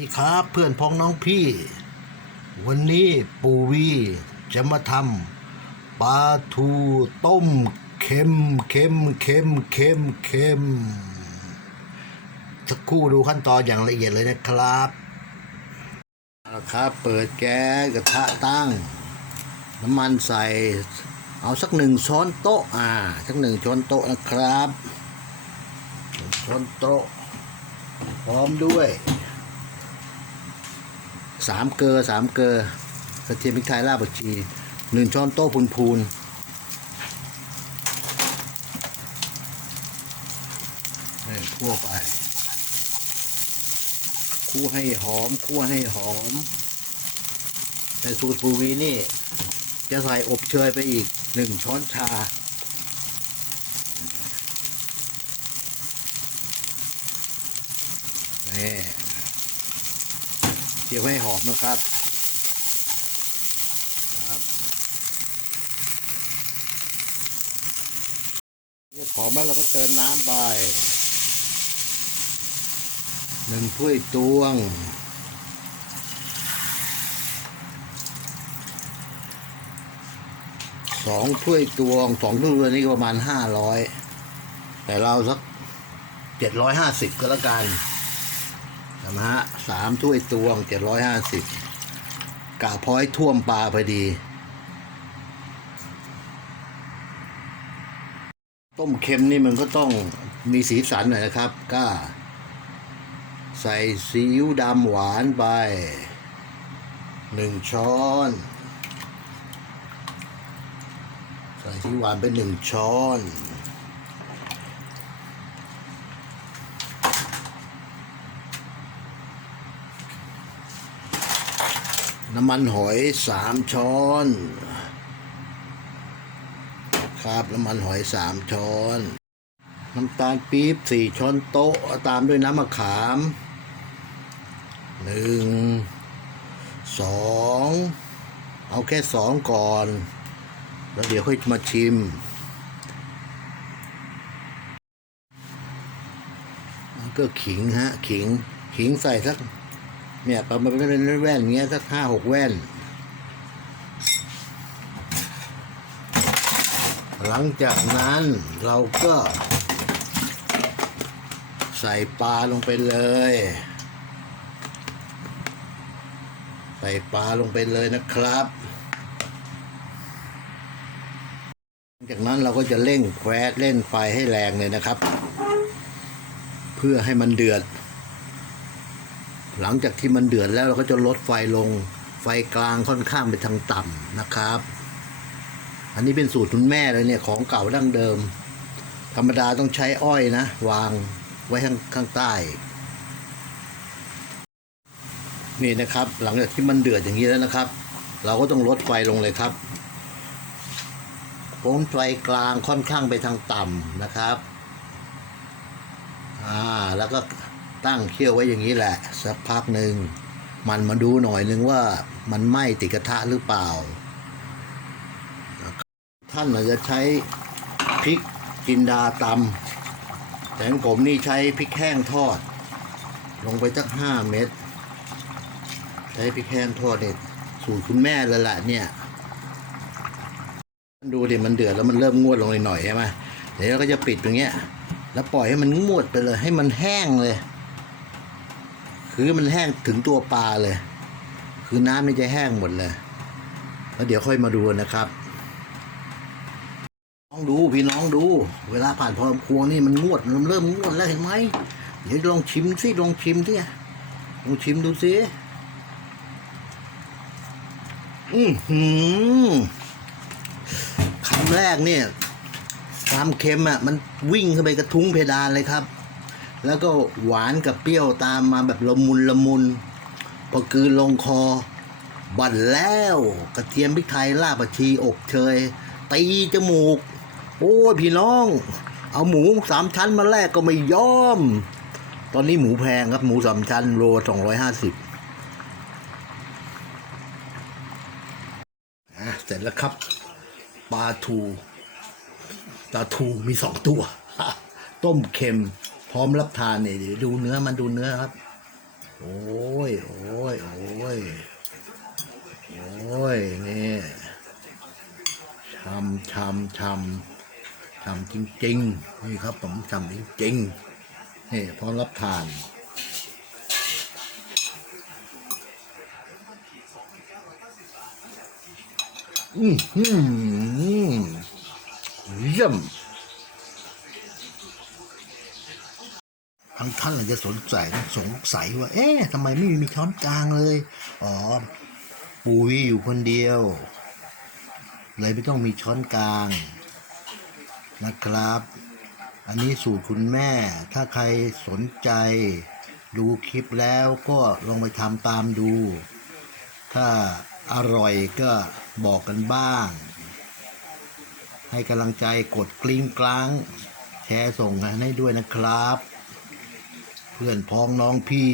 ดีครับเพื่อนพ้องน้องพี่ วันนี้ปูวีจะมาทำปลาทูต้มเค็มเค็มเค็มเค็มเค็มสักครู่ดูขั้นตอนอย่างละเอียดเลยนะครับเอาละครับเปิดแก๊สกระทะตั้ง น้ำมันใส่ เอาสักหนึ่งช้อนโต๊ะอ่าสักหนึ่งช้อนโต๊ะนะครับช้อนโต๊ะพร้อมด้วย สามเกลือสามเกลือกระเทียมพริกไทยรากผักชีหนึ่งช้อนโต๊ะพูนพูนนี่คั่วไปคั่วให้หอมคั่วให้หอมแต่สูตรปูวีนี่ จะใส่อบเชยไปอีกหนึ่งช้อนชานี่ เกี่ยวให้หอมนะครับครับเนี่ยหอมแล้วเราก็เติมน้ำไปหนึ่งถ้วยตวงสองถ้วยตวงสองถ้วยตวงนี่ก็ประมาณห้าร้อยแต่เราสักเจ็ดร้อยห้าสิบก็แล้วกัน นะฮะสามถ้วยตวงเจ็ดร้อยห้าสิบกะพอให้ท่วมปลาพอดี ต้มเค็มนี่มันก็ต้องมีสีสันหน่อยนะครับ ก็ ใส่ซีอิ๊วดำหวานไปหนึ่งช้อน ใส่ซีอิ๊วหวานไปหนึ่งช้อน น้ำมันหอยสามช้อน ครับน้ำมันหอยสามช้อน น้ำตาลปี๊บสี่ช้อนโต๊ะ ตามด้วยน้ำมะขามหนึ่งสองเอาแค่สองก่อน แล้วเดี๋ยวค่อยมาชิมก็ขิงฮะ ขิง ขิงใส่สัก เนี่ยประมาณเป็นแว่นเงี้ยสักห้าหกแว่น หลังจากนั้นเราก็ ใส่ปลาลงไปเลย ใส่ปลาลงไปเลยนะครับจากนั้นเราก็จะเร่งแควสเล่นไฟให้แรงเลยนะครับ เพื่อให้มันเดือด หลังจากที่มันเดือดแล้วเราก็จะลดไฟลง ไฟกลางค่อนข้างไปทางต่ำนะครับ อันนี้เป็นสูตรคุณแม่เลยเนี่ยของเก่าดั้งเดิม ธรรมดาต้องใช้อ้อยนะ วางไว้ข้างข้างใต้ นี่นะครับ หลังจากที่มันเดือดอย่างนี้แล้วนะครับ เราก็ต้องลดไฟลงเลยครับผมไฟกลางค่อนข้างไปทางต่ำนะครับ อ่า แล้วก็ ตั้งเคี่ยวไว้อย่างนี้แหละ สักพักหนึ่งมันมาดูหน่อยนึงว่ามันไหม้ติดกระทะหรือเปล่า ท่านอาจจะใช้พริกจินดาตำแต่ของผมนี่ใช้พริกแห้งทอด ลงไปสักห้าเม็ดใช้พริกแห้งทอดเนี่ยสูตรคุณแม่เลยแหละเนี่ยดูดิมันเดือดแล้วมันเริ่มงวดลงหน่อยๆใช่ไหมเดี๋ยวเราก็จะปิดตรงเนี้ย แล้วปล่อยให้มันงวดไปเลย ให้มันแห้งเลย คือมันแห้งถึงตัวปลาเลย คือน้ำมันจะแห้งหมดเลยแล้วเดี๋ยวค่อยมาดูนะครับน้องดูพี่น้องดู เวลาผ่านพอพวงนี่มันงวดมันเริ่มงวดแล้วเห็นไหมเดี๋ยวลองชิมสิลองชิมสิลองชิมดูสิอือหือคำแรกเนี่ยความเค็มอะ มันวิ่งเข้าไปกระทุ้งเพดานเลยครับ แล้วก็หวานกับเปรี้ยวตามมาแบบละมุนละมุนพอกืนลงคอ บั่นแล้วกระเทียมพริกไทยรากผักชีอบเชยตีจมูก โอ้ยพี่น้อง เอาหมูสามชั้นมาแลกก็ไม่ยอม ตอนนี้หมูแพงครับหมูสามชั้นโลสองร้อยห้าสิบเสร็จแล้วครับปลาทูปลาทูมีสองตัว ต้มเค็ม พร้อมรับทานเนี่ยเดี๋ยวดูเนื้อมันดูเนื้อครับ โอ้ยยโอ้ยโอ้ยโอ้ยนี่ชำชำชำชำจริงๆนี่ครับผมชำจริงๆนี่พร้อมรับทานอืมอืมเยี่ยม ทางท่านอาจจะสนใจสงสัยว่า เอ๊ะทำไมไม่มีช้อนกลางเลย อ๋อ ปูวีอยู่คนเดียว เลยไม่ต้องมีช้อนกลางนะครับ อันนี้สูตรคุณแม่ ถ้าใครสนใจ ดูคลิปแล้วก็ลองไปทำตามดู ถ้าอร่อยก็บอกกันบ้าง ให้กำลังใจกดกลิ้งกลาง แชร์ส่งกันให้ด้วยนะครับ เพื่อนพ้องน้องพี่